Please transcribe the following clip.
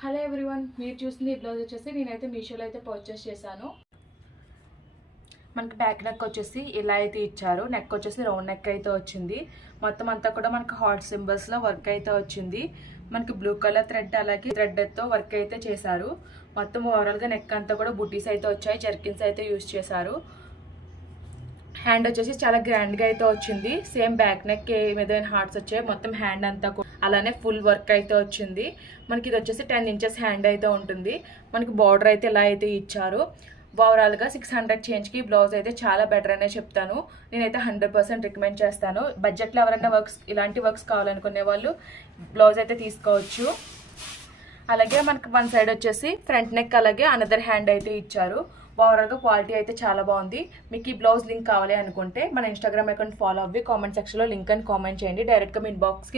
Hello everyone, మీరు చూసింది ఈ బ్లౌజ్ వచ్చేసి నేనైతే మీషోలో అయితే పర్చేస్ చేశాను. మనకి బ్యాక్ నెక్ వచ్చేసి ఇలా అయితే ఇచ్చారు. నెక్ వచ్చేసి రౌండ్ నెక్ అయితే వచ్చింది. మొత్తం అంతా కూడా మనకి హార్ట్ సింబల్స్లో వర్క్ అయితే వచ్చింది. మనకి బ్లూ కలర్ థ్రెడ్ అలాగే థ్రెడ్తో వర్క్ అయితే చేశారు. మొత్తం ఓవరాల్గా నెక్ అంతా కూడా బుటీస్ అయితే వచ్చాయి. జర్కిన్స్ అయితే యూజ్ చేశారు. హ్యాండ్ వచ్చేసి చాలా గ్రాండ్గా అయితే వచ్చింది. సేమ్ బ్యాక్ నెక్ ఏ విధమైన హార్ట్స్ వచ్చాయి. మొత్తం హ్యాండ్ అంతా అలానే ఫుల్ వర్క్ అయితే వచ్చింది. మనకి ఇది వచ్చేసి 10 ఇంచెస్ హ్యాండ్ అయితే ఉంటుంది. మనకి బార్డర్ అయితే ఇలా అయితే ఇచ్చారు. ఓవరాల్గా 600 చేంజ్కి బ్లౌజ్ అయితే చాలా బెటర్ అనే చెప్తాను. నేనైతే 100% రికమెండ్ చేస్తాను. బడ్జెట్లో ఎవరైనా ఇలాంటి వర్క్స్ కావాలనుకునే వాళ్ళు బ్లౌజ్ అయితే తీసుకోవచ్చు. అలాగే మనకి వన్ సైడ్ వచ్చేసి ఫ్రంట్ నెక్ అలాగే అనదర్ హ్యాండ్ అయితే ఇచ్చారు. ఓవరాల్గా క్వాలిటీ అయితే చాలా బాగుంది. మీకు ఈ బ్లౌజ్ లింక్ కావాలి అనుకుంటే మన ఇన్స్టాగ్రామ్ అకౌంట్ ఫాలో అవ్వి కామెంట్ సెక్షన్లో లింక్ అని కామెంట్ చేయండి. డైరెక్ట్గా మీ ఇన్బాక్స్కి